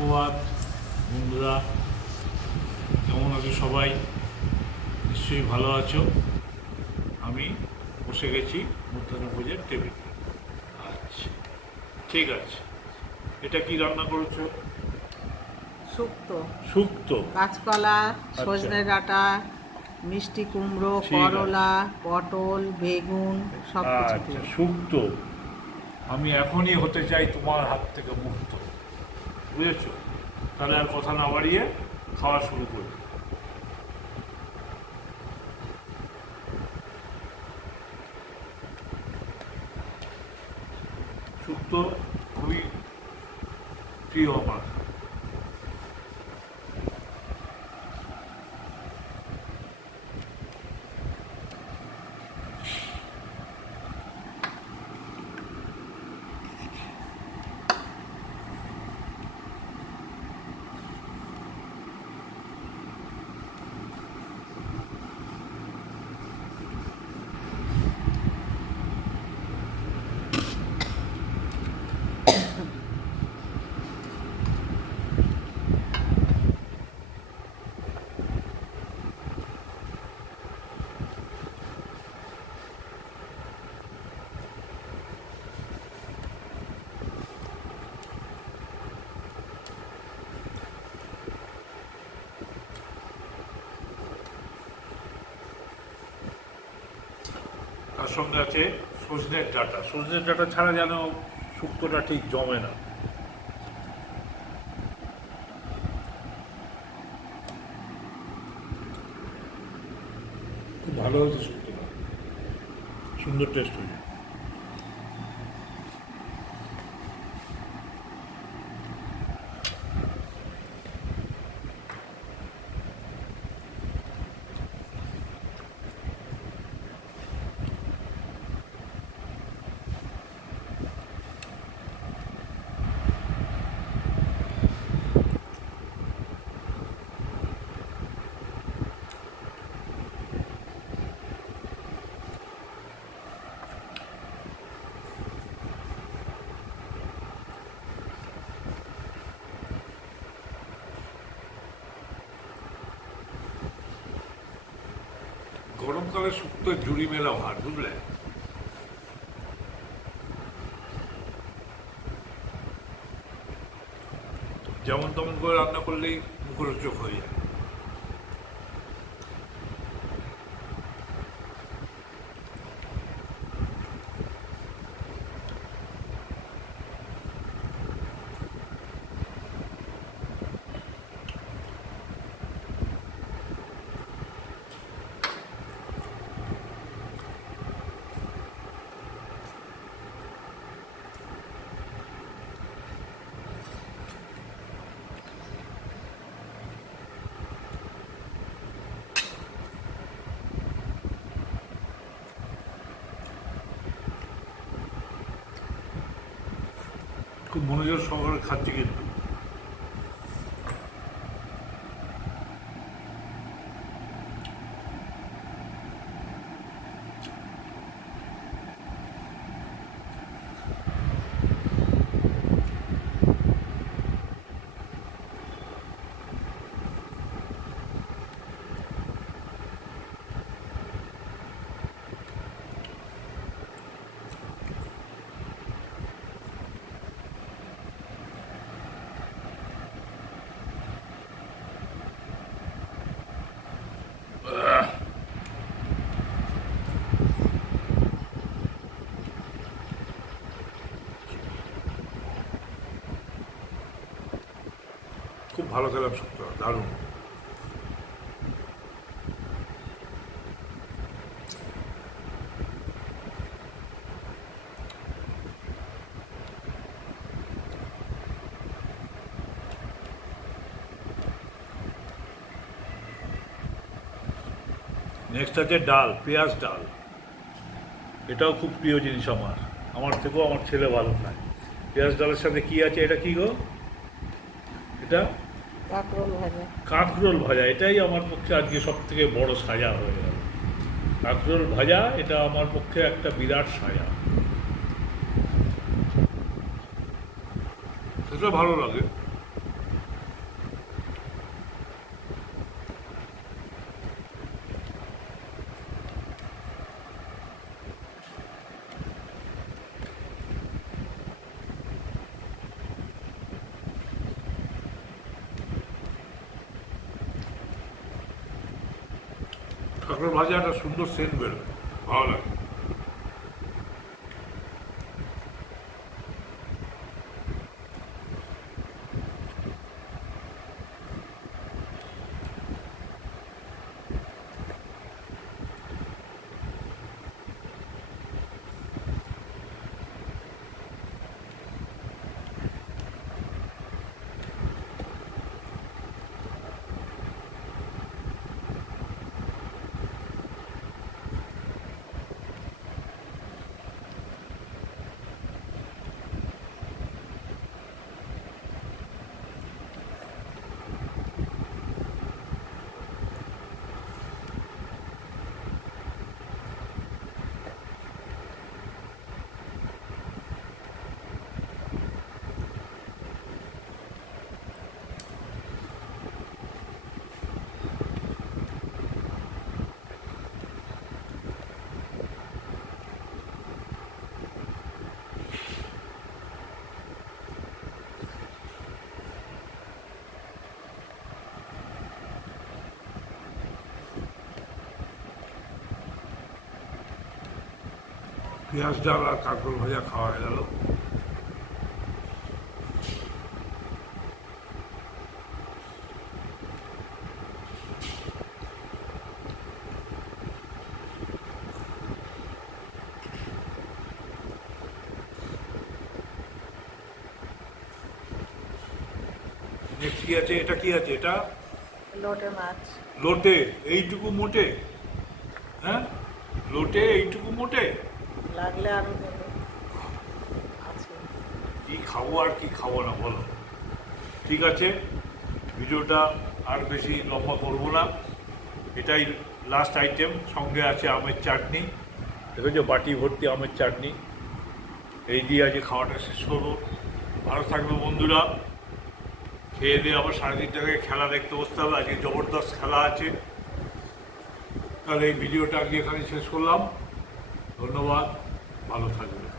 সুপ্রভাত বন্ধুরা। কেমন আছো সবাই? নিশ্চয়ই ভালো আছো। আমি বসে গেছি মধ্যাহ্নভোজের টেবিল আচ্ছা ঠিক আছে। এটা কি রান্না করেছ? শুক্তো। শুক্তো। কাঁচকলা সজনে ডাঁটা মিষ্টি কুমড়ো করলা পটল বেগুন সব কিছু আচ্ছা শুক্তো। আমি এখনই হতে চাই তোমার হাত থেকে মুক্ত। বুঝেছ? তাহলে আর কথা না বাড়িয়ে খাওয়া শুরু করি। শুক্তো খুবই প্রিয় আমার। তার সঙ্গে আছে সজনের ডাটা। সজনের ডাটা ছাড়া যেন শুক্তটা ঠিক জমে না। খুব ভালো হয়েছে শুক্তটা। সুন্দর টেস্ট হয়েছে। গরমকালে শুক্তো জুড়ি মেলা হয় বুঝলে? যেমন তেমন করে রান্না করলেই মুখরোচক হয়ে যায়। খুব মনোযোগ সহকারে খাচ্ছি কিন্তু খুব ভালো খেলাম শুক্তো দারুণ। নেক্সট আছে ডাল, পেঁয়াজ ডাল। এটাও খুব প্রিয় জিনিস আমার। আমার থেকেও আমার ছেলে ভালো খায়। পেঁয়াজ ডালের সাথে কি আছে, এটা কি গো? এটা? কাঁকরোল ভাজা। ভাজা, এটাই আমার পক্ষে আজকে সব থেকে বড় সাজা হয়ে গেল। কাঁকরোল ভাজা, এটা আমার পক্ষে একটা বিরাট সাজা। সেটা ভালো লাগে। কাঁকড়া ভাজা একটা সুন্দর সেন্ট বেরোয়। ভালো লাগে। পেঁয়াজ ডাল আর কাঁকড় ভাজা খাওয়া হয়ে গেল। নেক্সট কি আছে? এটা কি আছে? এটা? লোটে মাছ। লোটে এইটুকু মোটে? হ্যাঁ? লোটে এইটুকু মোটে? লাগলে আরও দেবে আছে। কি খাব আর কি খাব না, বলো। ঠিক আছে, ভিডিওটা আর বেশি লম্বা করব না। এটাই লাস্ট আইটেম সঙ্গে আছে আমের চাটনি। দেখেছ, বাটি ভর্তি আমের চাটনি। এই দিয়ে আজকে খাওয়াটা শেষ করব। ভালো থাকবে বন্ধুরা। খেয়ে দিয়ে আবার সাড়ে তিনটাকে খেলা দেখতে বসতে হবে। আজকে জবরদস্ত খেলা আছে। তাহলে এই ভিডিওটা আজকে এখানে শেষ করলাম। ধন্যবাদ ভালো থাকবে